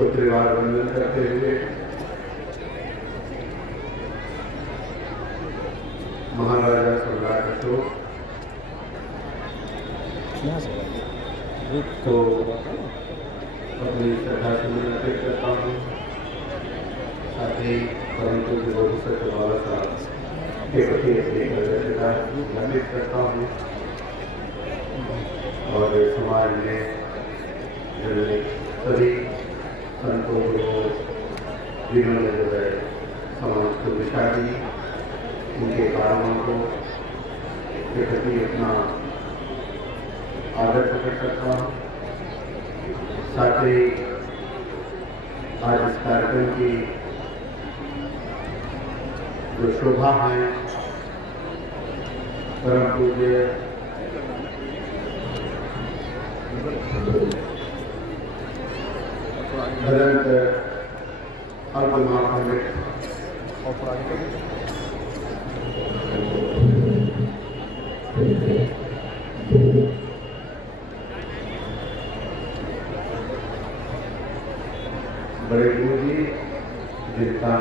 पुत्रवार वंदन करते हुए महाराजा सम्राट अशोक तो अपनी श्रद्धा सुमन अर्पित करता हूँ। साथ ही परंतु बोधिसत्व बाबा साहब के प्रति अपनी कृतज्ञता ज्ञापित करता हूँ और समाज में सभी संतों को जिन्होंने जो है समाज को दिशा दी, उनके कारणों को के प्रति अपना आदर प्रकट करता हूँ। साथ ही आज इस कार्यक्रम की जो शोभा है परम पूज्य भदंत अल्पमहापंडित बड़े गुरु जी जिनका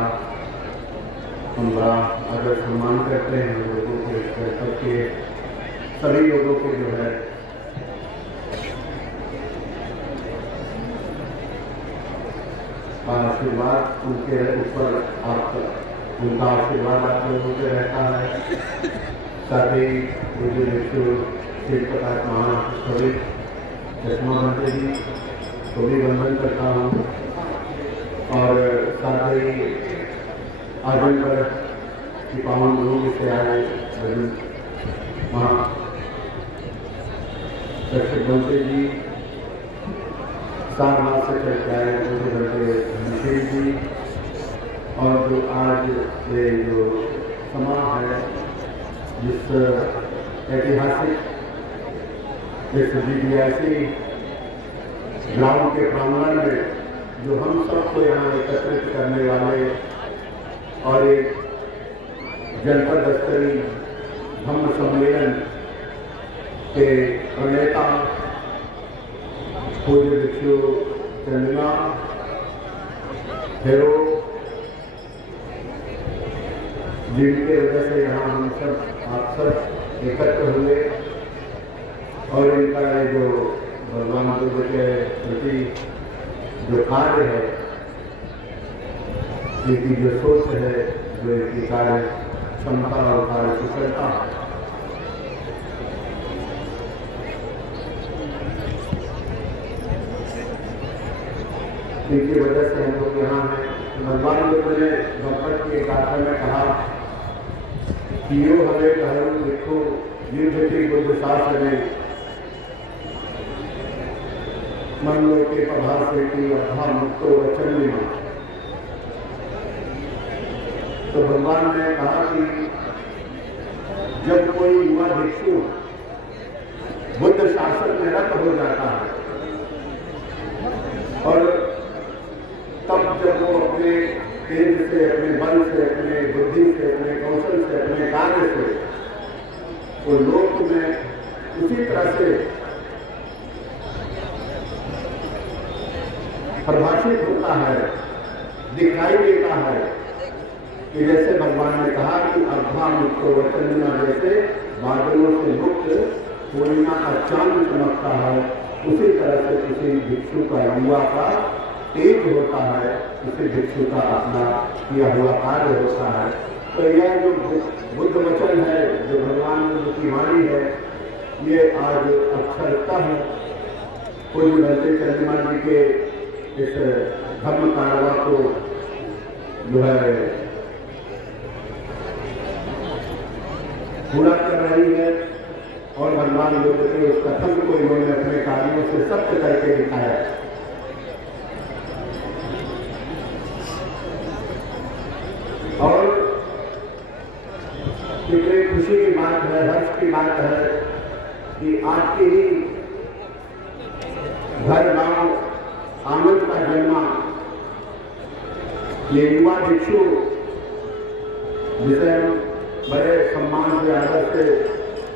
हम बड़ा अगर सम्मान करते हैं लोगों के सबके सभी लोगों के जो है आशीर्वाद उनके ऊपर उनका आशीर्वाद आप लोगों पे रहता है। साथ ही मुझे शिव प्रकाश महास्वामी चश्मा मंत्री जी को भी वंदन करता हूँ और साथ ही आजमगढ़ की पावन भूमि से आए वहाँ दक्षिण मंत्री जी सारनाथ से चल के आए अभिषेक जी और जो आज ये जो समा है जिस ऐतिहासिक इस DDIC ग्राउंड के प्रांगण में जो हम सबको यहाँ एकत्रित करने वाले और एक जनपद स्तरीय धम्म सम्मेलन के प्रणेता पूज्य भिक्षु चंद्रमा हेरो जिनके वजह से यहाँ हम सब आप सब एकत्र हुए और इनका जो भगवान बुद्ध के प्रति जो कार्य है, इनकी जो सोच है, जो इनकी कार्य क्षमता और कार्य कुशलता है, इनकी वजह से हम लोग यहाँ हैं। भगवान बुद्ध ने गणपत की गाथा में कहा कि यो हमें कहूँ लिखो युद्धि बुद्ध शास्त्र मन लो के प्रभाव से की अथा मुक्तो वचन में। तो भगवान ने कहा कि जब कोई युवा भिक्षु बुद्ध शासन में रत हो जाता है और तब जब वो अपने तेज से, अपने बल से, अपने बुद्धि से, अपने कौशल से, अपने कार्य से वो लोक में उसी तरह से प्रभाषित होता है, दिखाई देता है कि जैसे भगवान ने कहा कि अभा मुक्त वचनिया जैसे बादलों से मुक्त पूर्णिमा का चांद चमकता है, उसी तरह से किसी भिक्षु का, युवा का तेज होता है, किसी भिक्षु का अपना किया हुआ कार्य होता है। तो यह जो बुद्ध वचन है, जो भगवान बुद्ध की वाणी है, ये आज अक्षरता है। पूज्य भगवती चंद्रमा जी के इस धर्म कारवा को जो है पूरा कर रही है और भगवान बुद्ध के उस कथन को इन्होंने अपने कार्यों से सत्य करके दिखाया। और कितनी खुशी की बात है, हर्ष की बात है कि आपके ही घर गांव आनंद का जन्मा ये युवा भिक्षु जिसे हम बड़े सम्मान से, आदर से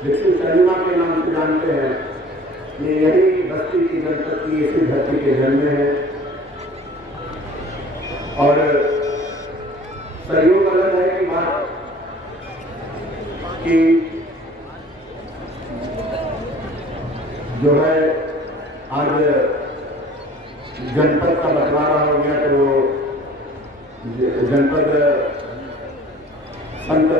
भिक्षु चंद्रमा के नाम से जानते हैं, ये यही बस्ती की जनपद की इसी धरती के जन्मे है जनपद का बंटवारा हो गया तो वो जनपद संत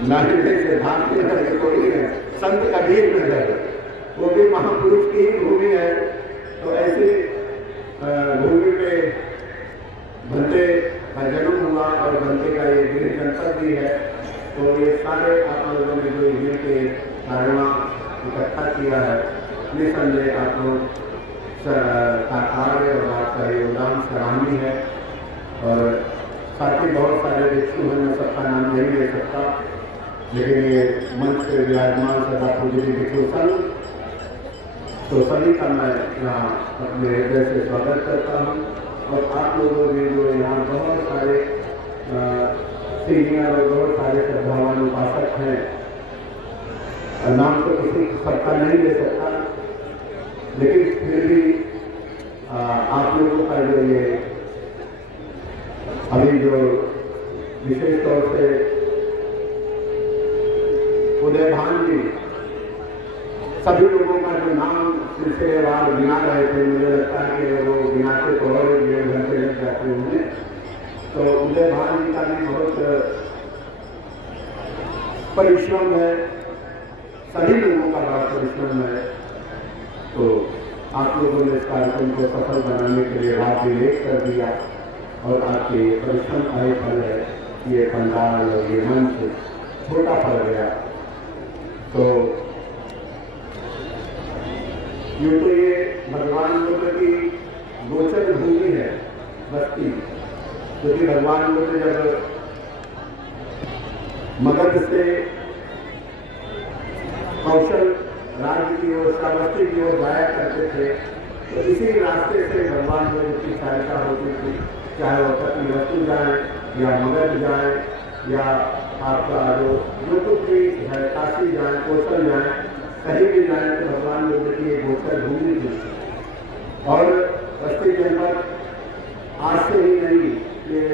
सिद्धार्थ नगर की थोड़ी है, संत कबीर नगर, वो भी महापुरुष की ही भूमि है। तो ऐसी भूमि पे भंते का जन्म हुआ और भंते का ये गृह जनपद भी है। तो ये सारे आप लोगों ने जो इन्हीं के धारणा इकट्ठा किया है, निसंदेह आप लोग का कार्य और आपका योगदान सराहनीय है। और साथ ही बहुत सारे व्यक्ति हैं, मैं सबका नाम नहीं ले सकता, लेकिन ये मंच पे विराजमान सदा पूज्य भिक्षु संघ, तो सभी का मैं यहाँ अपने हृदय से स्वागत करता हूँ। और आप लोगों ने जो यहाँ बहुत सारे सीनियर और बहुत सारे श्रद्धावान उपासक हैं, नाम तो किसी सबका नहीं ले सकता, लेकिन फिर भी आप लोगों का जो ये अभी जो विशेष तौर से उदयभान जी, सभी लोगों का जो नाम सिलसिलेवार गिना रहे थे, मुझे लगता है कि वो गिनाते तो और 1.5 घंटे लग जाते होंगे। तो उदयभान जी का भी बहुत परिश्रम है, सभी लोगों का बड़ा परिश्रम है। तो आप लोगों ने इस कार्यक्रम को सफल बनाने के लिए रात दिन एक कर दिया और आपके परिश्रम का ही फल है ये पंडाल और ये मंच छोटा पड़ गया। तो यूँ तो ये भगवान बुद्ध की गोचर भूमि है बस्ती, क्योंकि भगवान बुद्ध जब मगध से कौशल राज्य की ओर, श्रावस्ती की ओर जाया करते थे, तो इसी रास्ते से भगवान बुद्ध की सहायता होती थी, चाहे वो कपिलवस्तु जाए या मगध जाए या आपका जो कुछ भी है, काशी जाए, कौशल जाए, कहीं भी जाए तो भगवान बुद्ध की एक गोचर भूमि थी। और बस्ती जनपद आज से ही नहीं, ये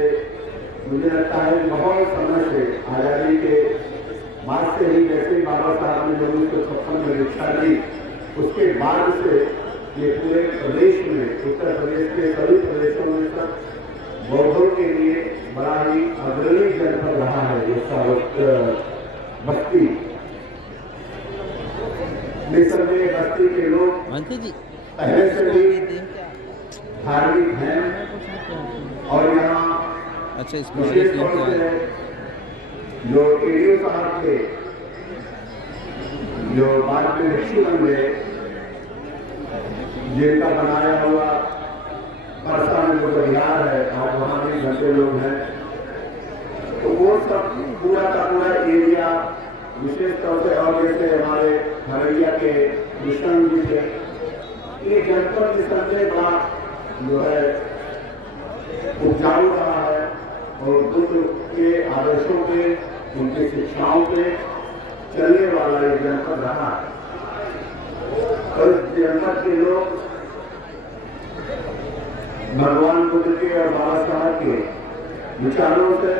मुझे लगता है बहुत समय से आज़ादी के बाद से ही, जैसे बाबा साहब ने 1956 में दीक्षा ली, उसके बाद से ये पूरे प्रदेश में, उत्तर प्रदेश के सभी प्रदेशों में सब बौद्धों के लिए बड़ा ही अग्रणी जनपद रहा है ये बस्ती। निसंदेह बस्ती के लोग पहले से भी धार्मिक हैं और यहाँ विशेष तौर से जो एडीओ साहब थे, जो बाद में भिक्षु बन गए, जिनका बनाया हुआ परसा में जो बिहार है और वहाँ भी घंटे लोग हैं, तो वो सब पूरा का पूरा एरिया विशेष तौर से, और जैसे हमारे हरैया के दुष्कर्म जी थे, ये जनपद निसंदेह बड़ा जो है उपजाऊ रहा है और बुद्ध के आदर्शों पे, उनकी शिक्षाओं पे चलने वाला ये जनपद रहा है। और जनपद के लोग भगवान बुद्ध के और बाबा साहब के विचारों से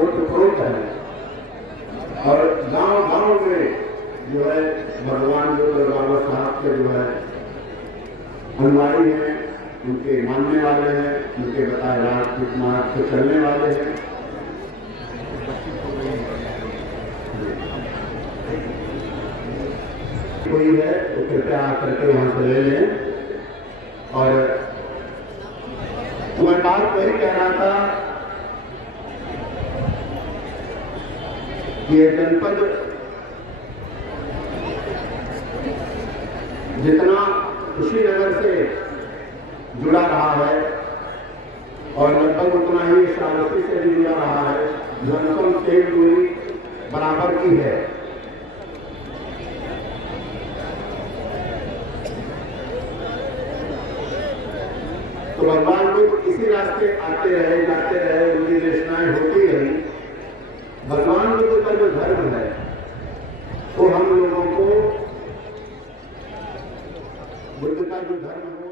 ओतप्रोत है और गांव-गांव में जो है भगवान बुद्ध और बाबा साहब के जो है अनुयायी हैं, उनके मानने वाले हैं, उनके बताए मार्ग से चलने वाले हैं। कोई है तो कृपया आकर के वहां से ले लें। और मैं बात वही कह रहा था कि ये जनपद जितना कुशीनगर से जुड़ा रहा है और लगभग उतना ही श्रावस्ती से भी जुड़ा रहा है, जो अनुकूल से दूरी बराबर की है। तो भगवान बुद्ध इसी रास्ते आते रहे, जाते रहे, उनकी रचनाएं होती रही। भगवान बुद्ध का जो धर्म है वो हम लोगों को, बुद्ध का जो धर्म है